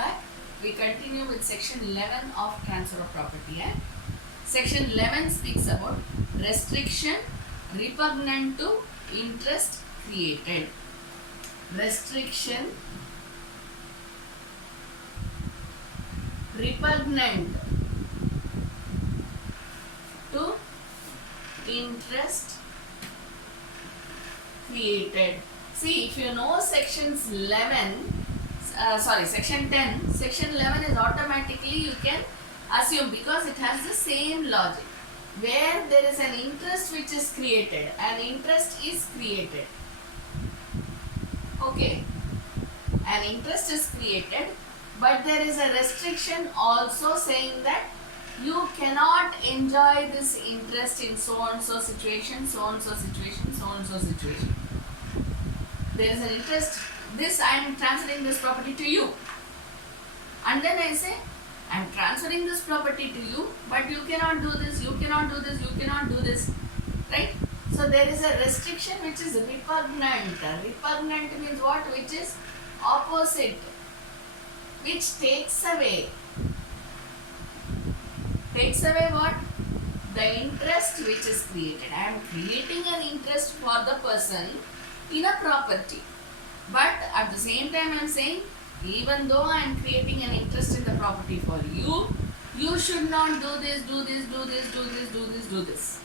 back. We continue with section 11 of Transfer of Property Act. Section 11 speaks about restriction repugnant to interest created. Restriction repugnant to interest created. See, if you know section 10, section 11 is automatically you can assume, because it has the same logic. Where there is an interest which is created, an interest is created. Okay, an interest is created, but there is a restriction also saying that you cannot enjoy this interest in so and so situation, so and so situation, so and so situation. There is an interest, this I am transferring this property to you, and then I say I am transferring this property to you, but you cannot do this, you cannot do this, you cannot do this, right? So there is a restriction which is repugnant. Repugnant means what? Which is opposite, which takes away what? The interest which is created. I am creating an interest for the person in a property, but at the same time I am saying, even though I am creating an interest in the property for you, you should not do this, do this, do this, do this, do this, do this.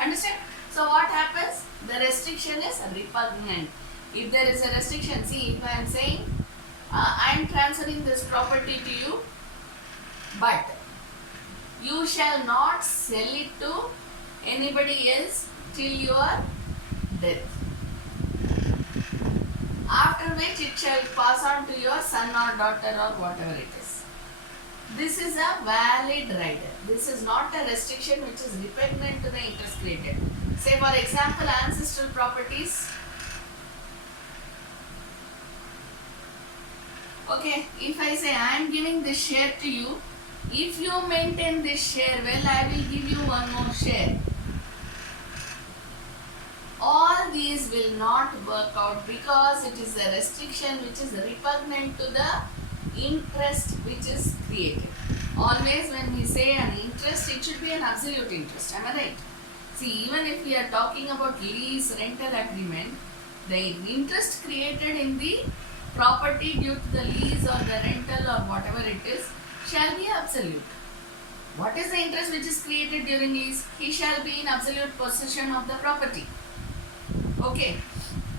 Understand? So what happens? The restriction is repugnant. If there is a restriction, see, if I am saying I am transferring this property to you, but you shall not sell it to anybody else till your death, after which it shall pass on to your son or daughter or whatever it is. This is a valid right. This is not a restriction which is repugnant to the interest created. Say for example, ancestral properties. Okay, if I say I am giving this share to you, if you maintain this share well, I will give you one more share. All these will not work out because it is a restriction which is repugnant to the interest which is created. Always when we say an interest, it should be an absolute interest. Am I right? See, even if we are talking about lease, rental agreement, the interest created in the property due to the lease or the rental or whatever it is shall be absolute. What is the interest which is created during lease? He shall be in absolute possession of the property. Okay,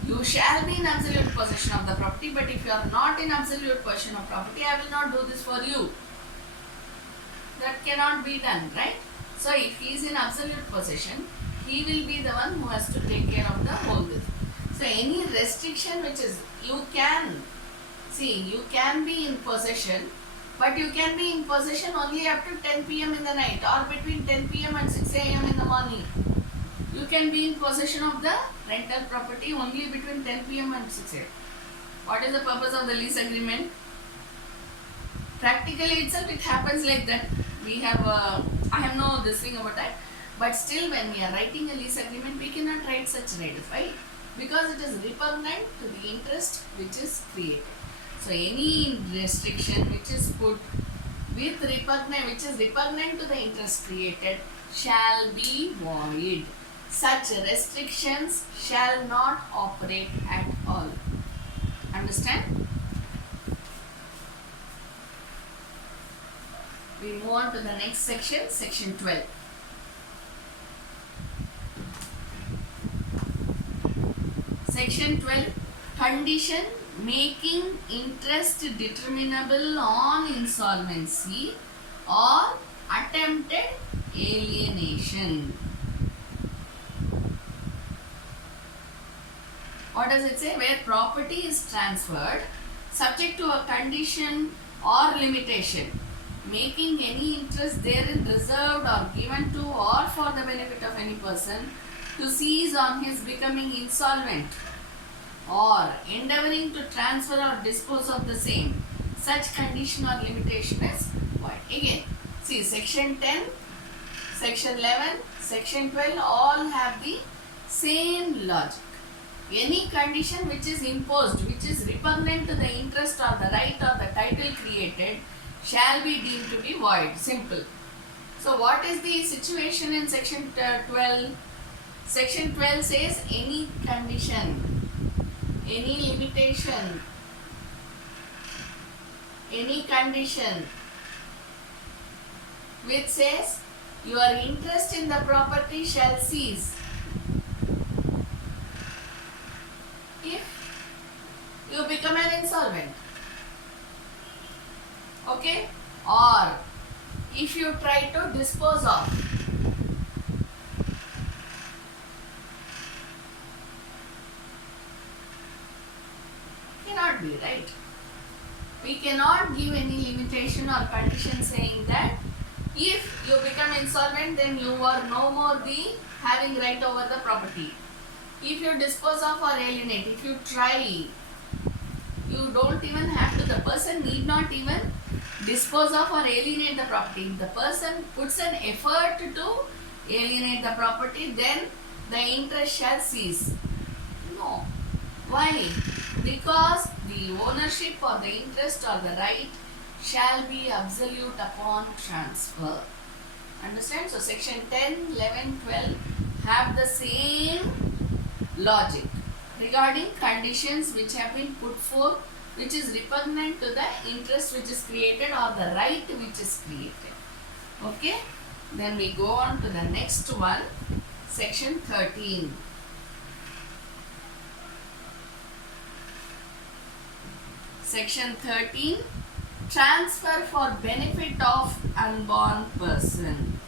you shall be in absolute possession of the property, but if you are not in absolute possession of property, I will not do this for you. That cannot be done, right? So if he is in absolute possession, he will be the one who has to take care of the whole business. So any restriction which is, you can be in possession, but you can be in possession only up to 10 p.m. in the night or between 10 p.m. and 6 a.m. in the morning. You can be in possession of the rental property only between 10 p.m. and 6 a.m. What is the purpose of the lease agreement? Practically itself it happens like that. We have, I have no this thing about that. But still when we are writing a lease agreement, we cannot write such rights, right? Because it is repugnant to the interest which is created. So any restriction which is put with repugnant, which is repugnant to the interest created, shall be void. Such restrictions shall not operate at all. Understand? We move on to the next section, section 12. Section 12, condition making interest determinable on insolvency or attempted alienation. What does it say? Where property is transferred subject to a condition or limitation, making any interest therein reserved or given to or for the benefit of any person to seize on his becoming insolvent or endeavoring to transfer or dispose of the same. Such condition or limitation is void. Again, see, section 10, section 11, section 12 all have the same logic. Any condition which is imposed, which is repugnant to the interest or the right or the title created, created shall be deemed to be void. Simple. So what is the situation in section 12? Section 12 says any condition, any limitation, any condition which says your interest in the property shall cease if you become an insolvent, okay, or if you try to dispose of. Cannot be, right? We cannot give any limitation or condition saying that if you become insolvent, then you are no more the having right over the property. If you dispose of or alienate, if you try, you don't even have to, the person need not even dispose of or alienate the property. If the person puts an effort to alienate the property, then the interest shall cease. No. Why? Because the ownership or the interest or the right shall be absolute upon transfer. Understand? So section 10, 11, 12 have the same logic regarding conditions which have been put forth, which is repugnant to the interest which is created or the right which is created. Okay? Then we go on to the next one, section 13. Section 13, transfer for benefit of unborn person.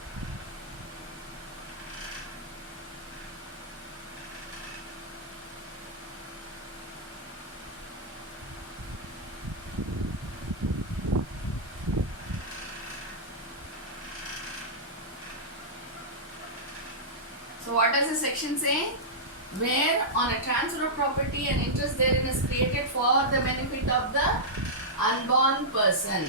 So what does the section say? Where on a transfer of property an interest therein is created for the benefit of the unborn person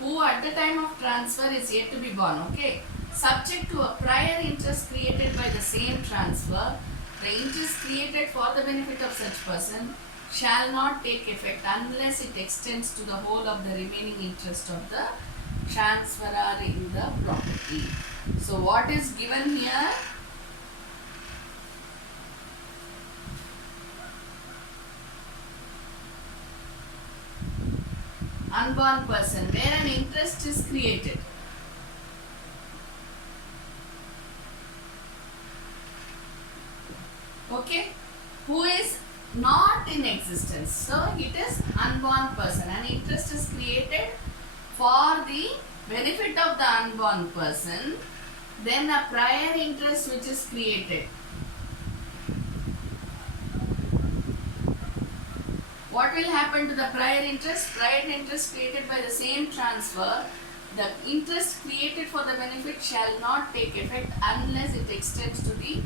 who at the time of transfer is yet to be born, okay, subject to a prior interest created by the same transfer, the interest created for the benefit of such person shall not take effect unless it extends to the whole of the remaining interest of the transferor in the property. So what is given here? Unborn person, where an interest is created. Okay, who is not in existence. So it is unborn person. An interest is created for the benefit of the unborn person, then a prior interest which is created. What will happen to the prior interest? Prior interest created by the same transfer, the interest created for the benefit shall not take effect unless it extends to the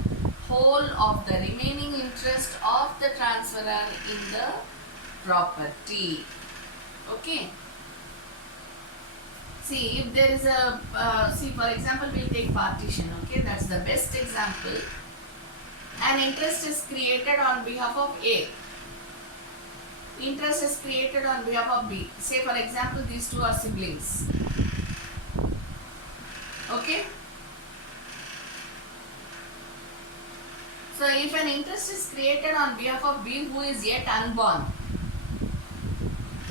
whole of the remaining interest of the transferor in the property. Okay. See, if there is a, for example, we will take partition, okay, that's the best example. An interest is created on behalf of A. Interest is created on behalf of B. Say, for example, these two are siblings. Okay. So, if an interest is created on behalf of B who is yet unborn,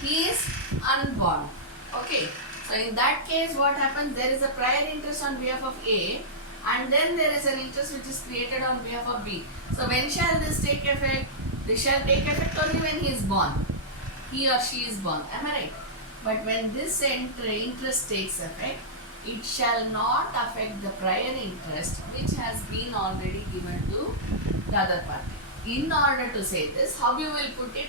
he is unborn. Okay. So, in that case, what happens? There is a prior interest on behalf of A, and then there is an interest which is created on behalf of B. So, when shall this take effect? This shall take effect only when he is born. He or she is born. Am I right? But when this interest takes effect, it shall not affect the prior interest which has been already given to the other party. In order to say this, how you will put it?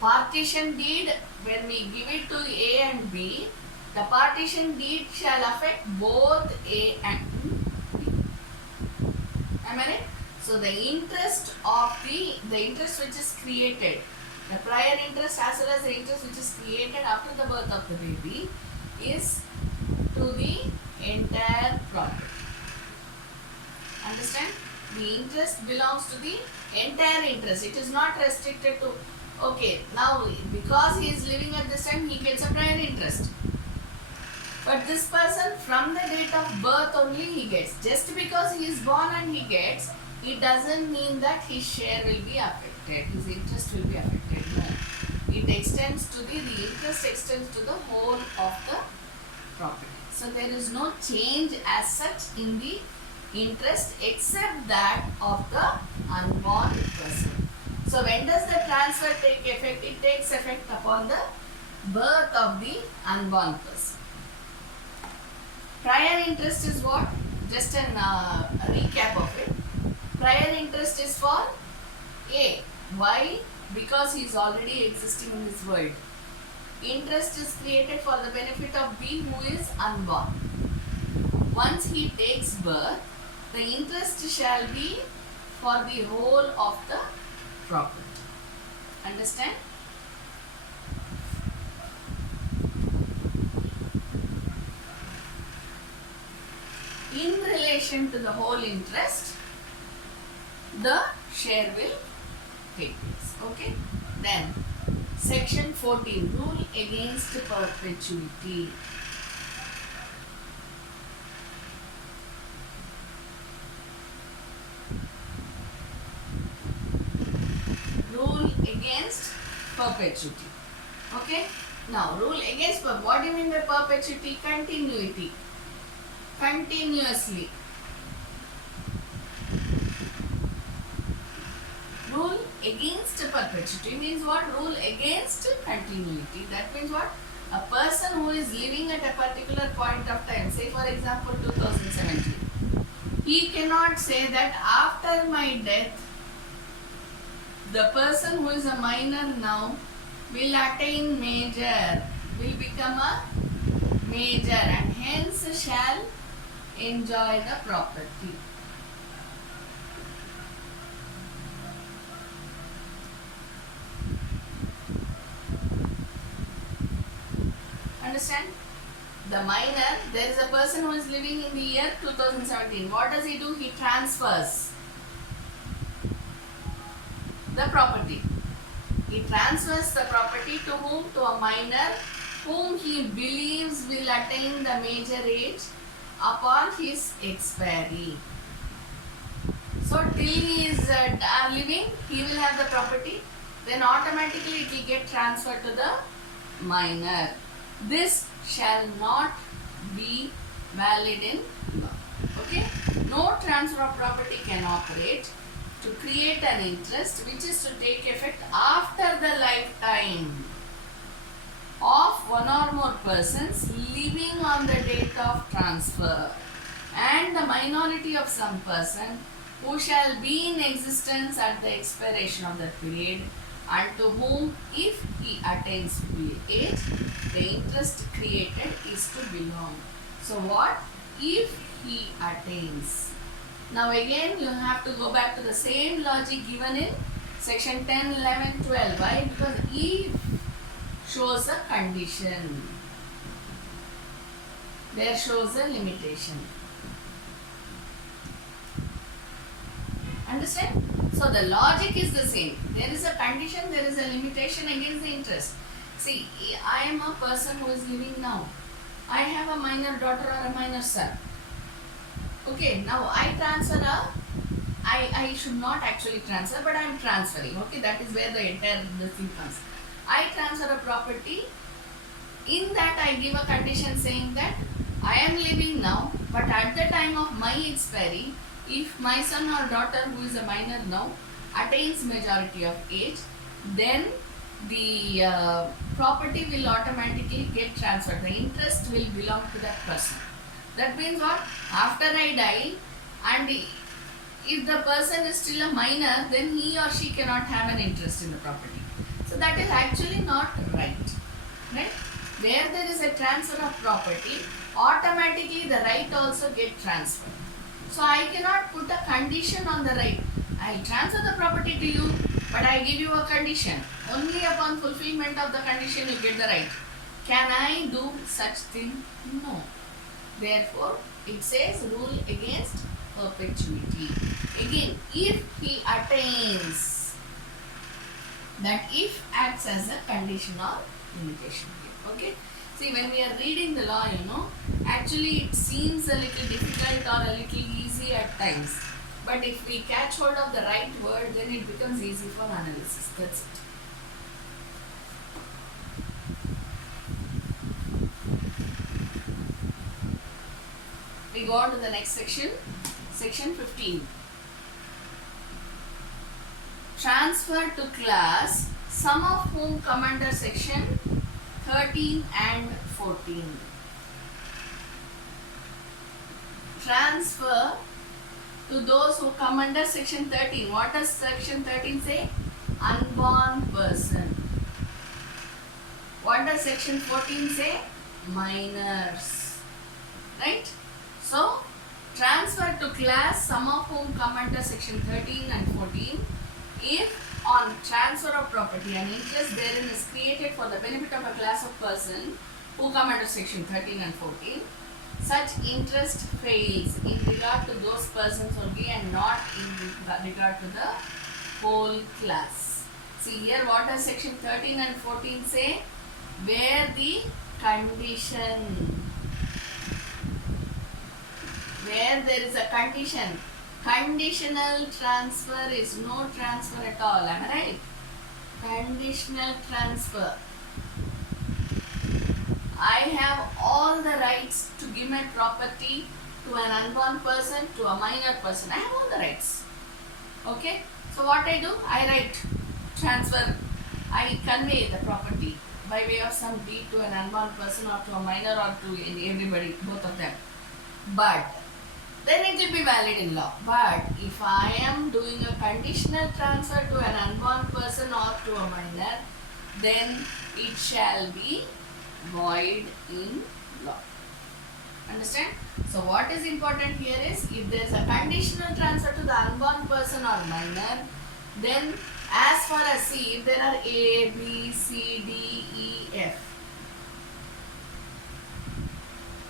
Partition deed, when we give it to A and B, the partition deed shall affect both A and B. Am I right? So the interest of the interest which is created, the prior interest as well as the interest which is created after the birth of the baby is to the entire property. Understand? The interest belongs to the entire interest. It is not restricted to Okay, now because he is living at this time, he gets a prior interest. But this person from the date of birth only he gets. Just because he is born and he gets, it doesn't mean that his share will be affected. His interest will be affected. No. It extends to the interest extends to the whole of the property. So there is no change as such in the interest except that of the unborn person. So when does the transfer take effect? It takes effect upon the birth of the unborn person. Prior interest is what? Just a recap of it. Prior interest is for A. Why? Because he is already existing in this world. Interest is created for the benefit of B, who is unborn. Once he takes birth, the interest shall be for the whole of the property. Understand? In relation to the whole interest, the share will take place. Okay? Then, section 14, rule against perpetuity. Rule against perpetuity. Okay? Now, rule against what do you mean by perpetuity? Continuity. Continuously. Rule against perpetuity means what? Rule against continuity. That means what? A person who is living at a particular point of time, say for example 2017, he cannot say that after my death, the person who is a minor now will attain major, will become a major and hence shall enjoy the property. Understand? The minor, there is a person who is living in the year 2017. What does he do? He transfers the property. He transfers the property to whom? To a minor whom he believes will attain the major age upon his expiry. So till he is living, he will have the property. Then automatically it will get transferred to the minor. This shall not be valid in law. Okay? No transfer of property can operate to create an interest which is to take effect after the lifetime of one or more persons living on the date of transfer and the minority of some person who shall be in existence at the expiration of that period, and to whom, if he attains age, the interest created is to belong. So what? If he attains. Now again you have to go back to the same logic given in section 10, 11, 12. Why? Because if shows a condition, there shows a limitation. Understand? So the logic is the same. There is a condition, there is a limitation against the interest. See, I am a person who is living now. I have a minor daughter or a minor son. Okay, now I transfer I should not actually transfer, but I am transferring. Okay, that is where the entire thing comes. I transfer a property. In that I give a condition saying that I am living now, but at the time of my expiry, if my son or daughter who is a minor now attains majority of age, then the property will automatically get transferred. The interest will belong to that person. That means what? After I die, and if the person is still a minor, then he or she cannot have an interest in the property. So that is actually not right. Right? Where there is a transfer of property, automatically the right also get transferred. So I cannot put a condition on the right. I will transfer the property to you, but I give you a condition. Only upon fulfillment of the condition you get the right. Can I do such thing? No. Therefore, it says rule against perpetuity. Again, if he attains, That if acts as a condition or limitation here. Okay. See, when we are reading the law, actually it seems a little difficult or a little easy at times. But if we catch hold of the right word, then it becomes easy for analysis. That's it. We go on to the next section, section 15. Transfer to class, some of whom come under section 13 and 14. Transfer to those who come under section 13. What does section 13 say? Unborn person. What does section 14 say? Minors. Right? So, transfer to class, some of whom come under section 13 and 14, if on transfer of property an interest therein is created for the benefit of a class of person who come under section 13 and 14, such interest fails in regard to those persons only and not in regard to the whole class. See here, what does section 13 and 14 say? Where the condition, where there is a condition, conditional transfer is no transfer at all. Am I right? Conditional transfer. I have all the rights to give my property to an unborn person, to a minor person. I have all the rights. Okay? So what I do? I write transfer. I convey the property by way of some deed to an unborn person or to a minor or to everybody, both of them. But then it will be valid in law. But if I am doing a conditional transfer to an unborn person or to a minor, then it shall be void in law. Understand? So what is important here is, if there is a conditional transfer to the unborn person or minor, then as far as see, if there are A, B, C, D, E, F.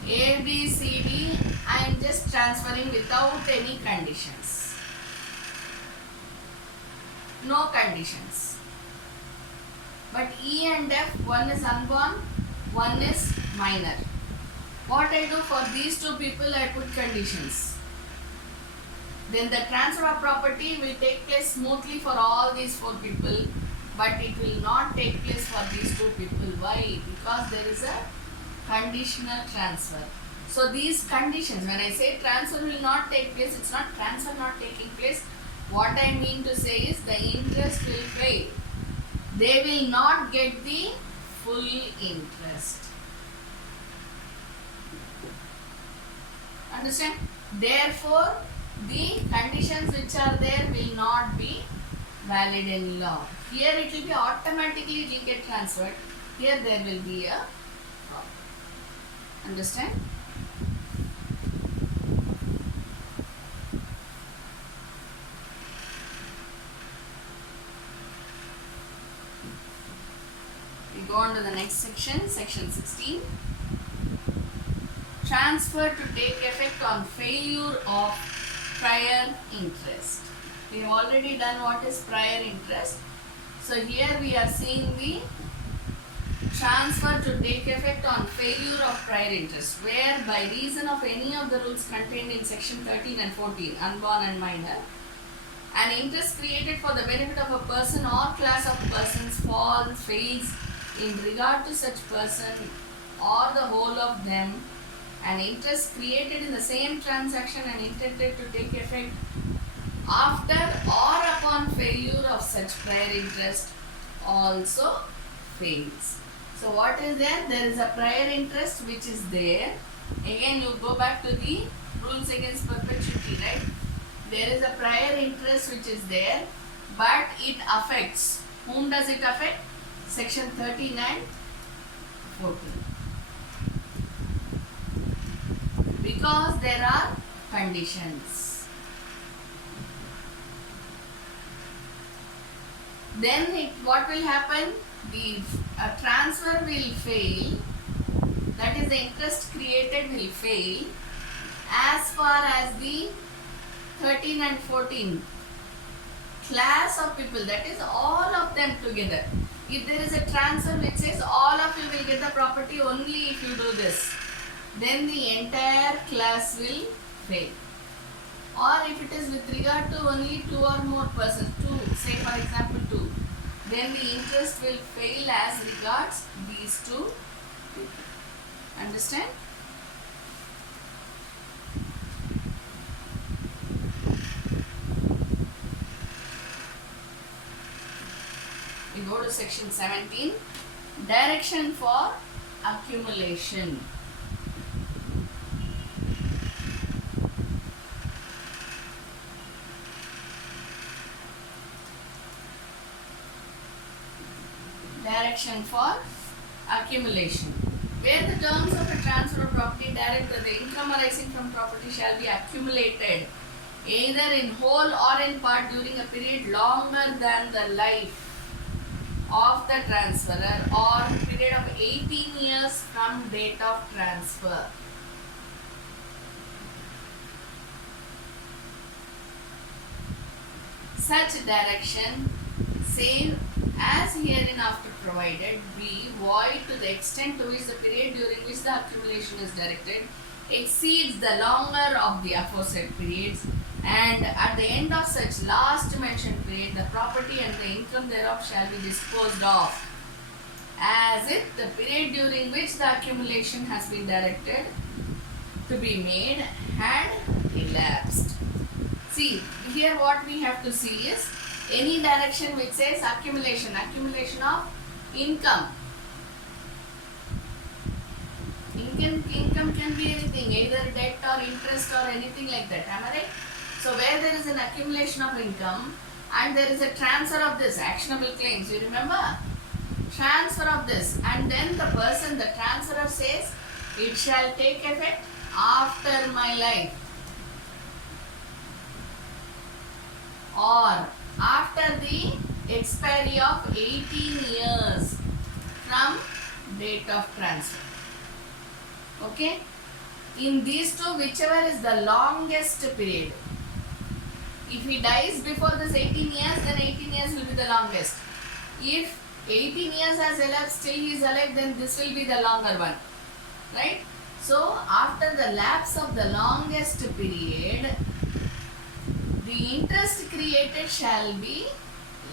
A, B, C, D, I am just transferring without any conditions. No conditions. But E and F, one is unborn, one is minor. What I do for these two people, I put conditions. Then the transfer of property will take place smoothly for all these four people, but it will not take place for these two people. Why? Because there is a conditional transfer. So these conditions, when I say transfer will not take place, it's not transfer not taking place. What I mean to say is the interest will fail. They will not get the full interest. Understand? Therefore, the conditions which are there will not be valid in law. Here it will be automatically, it will get transferred. Here there will be a problem. Understand? We go on to the next section, section 16. Transfer to take effect on failure of prior interest. We have already done what is prior interest. So here we are seeing the transfer to take effect on failure of prior interest, where by reason of any of the rules contained in section 13 and 14, unborn and minor, an interest created for the benefit of a person or class of persons fails in regard to such person or the whole of them, an interest created in the same transaction and intended to take effect after or upon failure of such prior interest also fails. So what is there? There is a prior interest which is there. Again you go back to the rules against perpetuity, right? There is a prior interest which is there, but it affects. Whom does it affect? Section 13 and 14. Because there are conditions. Then what will happen? The transfer will fail, that is the interest created will fail as far as the 13 and 14 class of people, that is all of them together. If there is a transfer which says all of you will get the property only if you do this, then the entire class will fail. Or if it is with regard to only two or more persons, two, say for example two, then the interest will fail as regards these two people. Understand? We go to section 17, direction for accumulation. Direction for accumulation. Where the terms of a transfer of property direct to the income arising from property shall be accumulated either in whole or in part during a period longer than the life of the transferor or period of 18 years from date of transfer. Such direction, save as hereinafter provided, be void to the extent to which the period during which the accumulation is directed exceeds the longer of the aforesaid periods, and at the end of such last mentioned period the property and the income thereof shall be disposed of as if the period during which the accumulation has been directed to be made had elapsed. See, here what we have to see is any direction which says accumulation of income. Income can be anything, either debt or interest or anything like that. Am I right? So where there is an accumulation of income and there is a transfer of this, actionable claims, you remember? Transfer of this, and then the person, the transferor says, it shall take effect after my life or after the expiry of 18 years from date of transfer. Okay? In these two, whichever is the longest period. If he dies before this 18 years, then 18 years will be the longest. If 18 years has elapsed, still he is alive, then this will be the longer one. Right? So, after the lapse of the longest period, the interest created shall be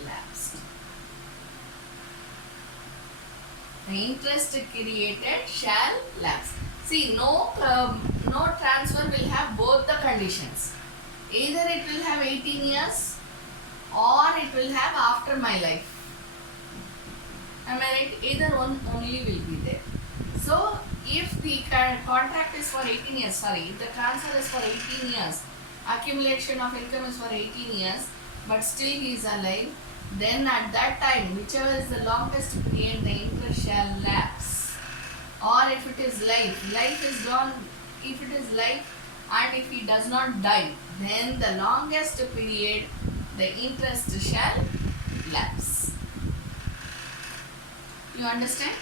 lapsed. The interest created shall lapse. See, no transfer will have both the conditions. Either it will have 18 years or it will have after my life. Am I right? Either one only will be there. So, if the contract is for 18 years, if the transfer is for 18 years, accumulation of income is for 18 years, but still he is alive, then at that time, whichever is the longest period, the interest shall lapse. Or if it is life is gone, if it is life and if he does not die, then the longest period, the interest shall lapse. You understand?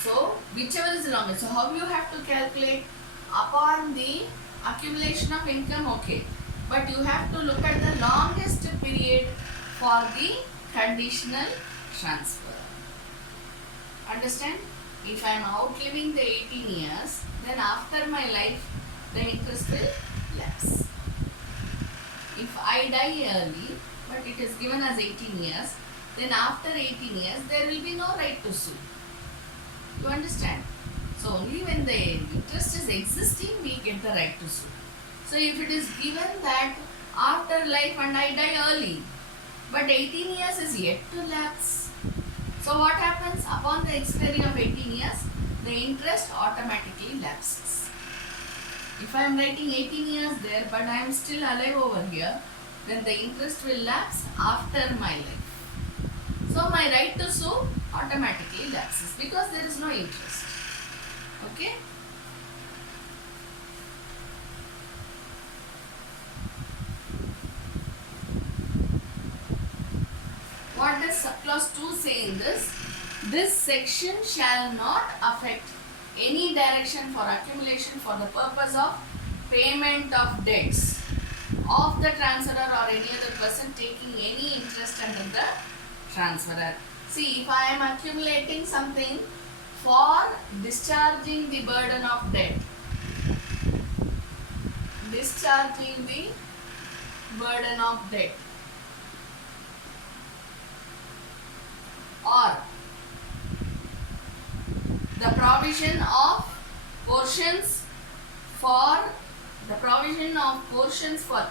So, whichever is the longest. So, how you have to calculate? Upon the accumulation of income, okay. But you have to look at the longest period for the conditional transfer. Understand? If I am outliving the 18 years, then after my life, the interest will lapse. If I die early, but it is given as 18 years, then after 18 years, there will be no right to sue. You understand? So, only when the interest is existing, we get the right to sue. So, if it is given that after life and I die early, but 18 years is yet to lapse. So, what happens? Upon the expiry of 18 years, the interest automatically lapses. If I am writing 18 years there, but I am still alive over here, then the interest will lapse after my life. So, my right to sue automatically lapses because there is no interest. Okay? What does subclause 2 say in this? This section shall not affect any direction for accumulation for the purpose of payment of debts of the transferor or any other person taking any interest under the transferor. See, if I am accumulating something for discharging the burden of debt, discharging the burden of debt, or the provision of portions for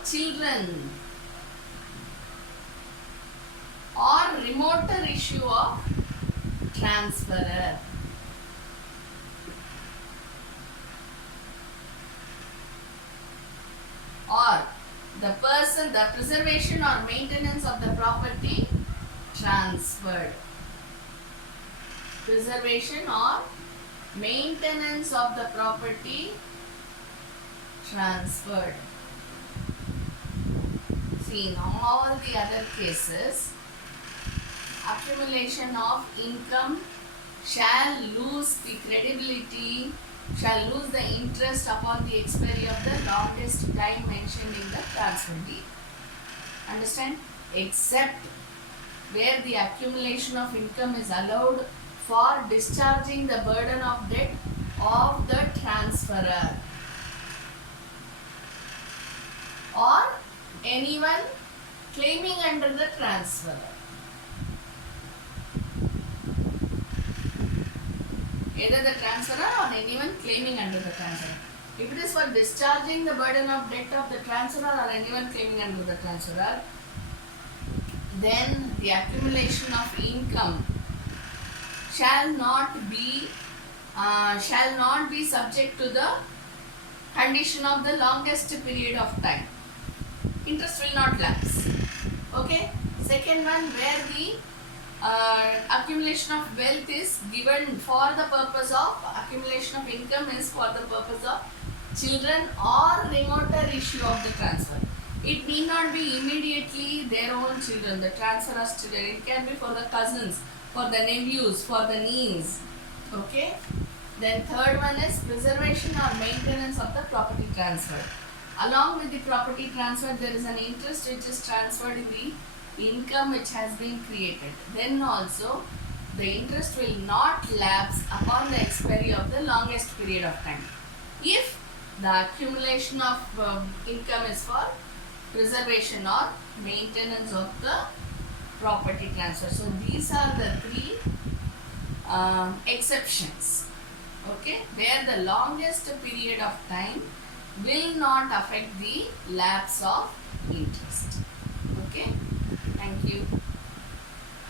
children, or remoter issue of transferor. Or the preservation or maintenance of the property transferred. Preservation or maintenance of the property transferred. See, in all the other cases, accumulation of income shall lose the credibility, shall lose the interest upon the expiry of the longest time mentioned in the transfer deed. Understand? Except where the accumulation of income is allowed for discharging the burden of debt of the transferor or anyone claiming under the transferor. Either the transferor or anyone claiming under the transferor. If it is for discharging the burden of debt of the transferor or anyone claiming under the transferor, then the accumulation of income shall not be subject to the condition of the longest period of time. Interest will not lapse. Okay. Second one, where the accumulation of wealth is given for the purpose of accumulation of income is for the purpose of children or remoter issue of the transfer. It need not be immediately their own children, the transferor's children. It can be for the cousins, for the nephews, for the niece. Okay. Then third one is preservation or maintenance of the property transfer. Along with the property transfer, there is an interest which is transferred in the income which has been created. Then also the interest will not lapse upon the expiry of the longest period of time if the accumulation of income is for preservation or maintenance of the property transfer. So these are the three exceptions, okay, where the longest period of time will not affect the lapse of interest. Okay, thank you.